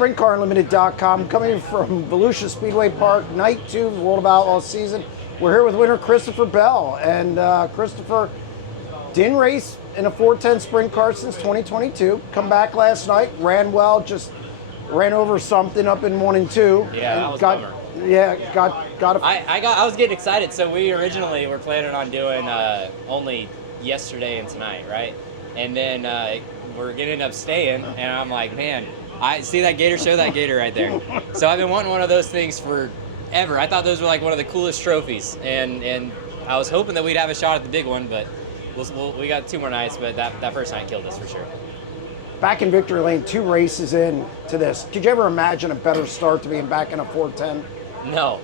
SprintCarUnlimited.com, coming from Volusia Speedway Park, night 2 of the World of Outlaws season. We're here with winner Christopher Bell, and Christopher didn't race in a 410 sprint car since 2022. Come back last night, ran well, just ran over something up in 1 and 2. Yeah, and that was a bummer. Yeah, got a... I was getting excited. So we originally were planning on doing only yesterday and tonight, right? And then we're getting up staying, and I'm like, man, I see that gator. Show that gator right there. So I've been wanting one of those things forever. I thought those were like one of the coolest trophies, and I was hoping that we'd have a shot at the big one, but we got 2 more nights. But that first night killed us for sure. Back in victory lane, 2 races in to this. Did you ever imagine a better start to being back in a 410? No,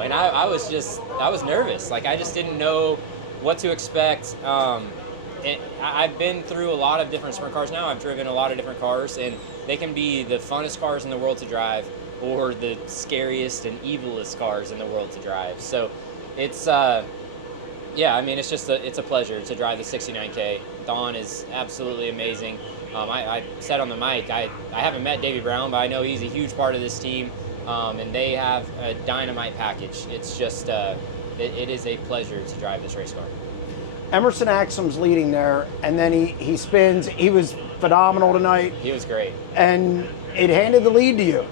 and I was nervous. Like, I just didn't know what to expect. I've been through a lot of different sprint cars now. I've driven a lot of different cars, and they can be the funnest cars in the world to drive or the scariest and evilest cars in the world to drive. So it's, yeah, I mean, it's a pleasure to drive the 69K. Don is absolutely amazing. I said on the mic, I haven't met Davey Brown, but I know he's a huge part of this team, and they have a dynamite package. It's just, it is a pleasure to drive this race car. Emerson Axsom's leading there, and then he spins. He was phenomenal tonight. He was great. And it handed the lead to you.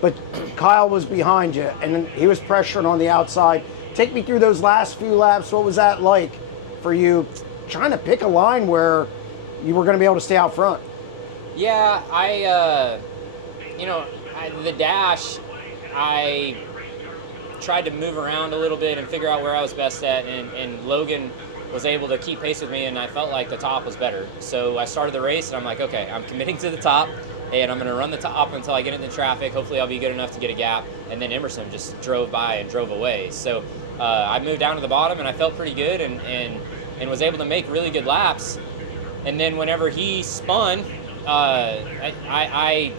But Kyle was behind you, and he was pressuring on the outside. Take me through those last few laps. What was that like for you, trying to pick a line where you were going to be able to stay out front? Yeah, the dash, I tried to move around a little bit and figure out where I was best at, and Logan was able to keep pace with me, and I felt like the top was better. So I started the race, and I'm like, okay, I'm committing to the top, and I'm going to run the top until I get into traffic. Hopefully I'll be good enough to get a gap. And then Emerson just drove by and drove away. So I moved down to the bottom, and I felt pretty good, and was able to make really good laps. And then whenever he spun, I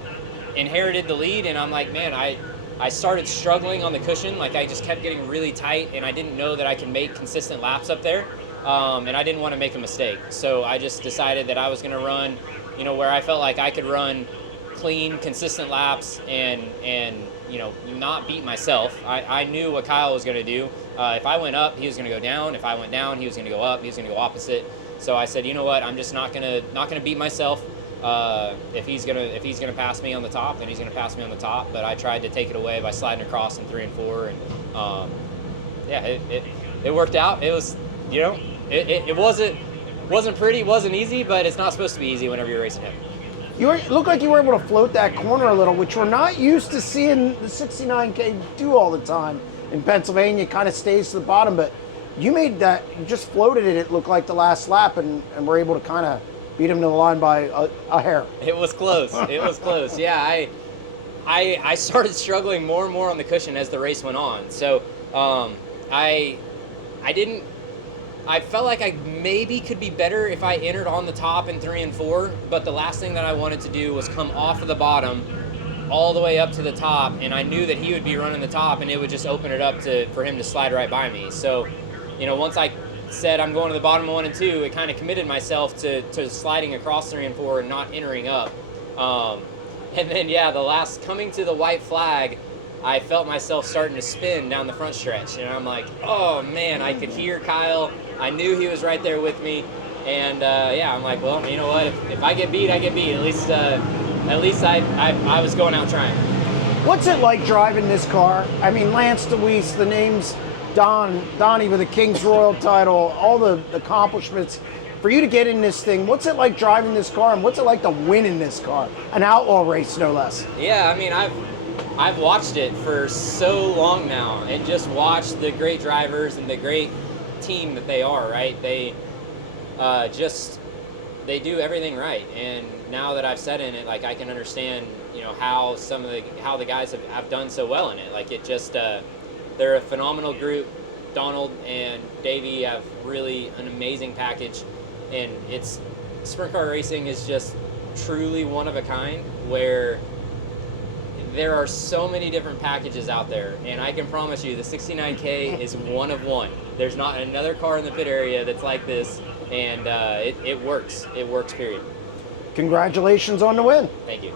inherited the lead, and I'm like, man, I started struggling on the cushion. Like, I just kept getting really tight, and I didn't know that I could make consistent laps up there. And I didn't want to make a mistake. So I just decided that I was going to run, where I felt like I could run clean, consistent laps and not beat myself. I knew what Kyle was going to do. If I went up, he was going to go down. If I went down, he was going to go up. He was going to go opposite. So I said, you know what? I'm just not going to beat myself. If he's gonna pass me on the top, then he's gonna pass me on the top. But I tried to take it away by sliding across in 3 and 4, and yeah, it worked out. It was, it wasn't pretty, wasn't easy, but it's not supposed to be easy whenever you're racing him. You looked like you were able to float that corner a little, which we're not used to seeing the 69K do all the time. In Pennsylvania, it kind of stays to the bottom, but you made that, you just floated it looked like the last lap, and were able to kind of beat him to the line by a hair. It was close. It was close. Yeah, I started struggling more and more on the cushion as the race went on. So I felt like I maybe could be better if I entered on the top in 3 and 4, but the last thing that I wanted to do was come off of the bottom all the way up to the top, and I knew that he would be running the top, and it would just open it up for him to slide right by me. So, once I said I'm going to the bottom of 1 and 2, it kind of committed myself to sliding across 3 and 4 and not entering up. And then, yeah, the last, coming to the white flag, I felt myself starting to spin down the front stretch, and I'm like, oh man, I could hear Kyle. I knew he was right there with me, and yeah, I'm like, well, you know what? If I get beat, I get beat. At least I was going out trying. What's it like driving this car? I mean, Lance DeWeese, the names, Donnie with the King's Royal title, all the accomplishments. For you to get in this thing, what's it like driving this car, and what's it like to win in this car? An outlaw race, no less. Yeah, I mean, I've watched it for so long now, and just watched the great drivers and the great team that they are, right? They do everything right, and now that I've sat in it, like, I can understand, how how the guys have done so well in it. Like, it just, they're a phenomenal group. Donald and Davey have really an amazing package, and sprint car racing is just truly one of a kind, where there are so many different packages out there, and I can promise you the 69K is one of one. There's not another car in the pit area that's like this, and it works. It works, period. Congratulations on the win. Thank you.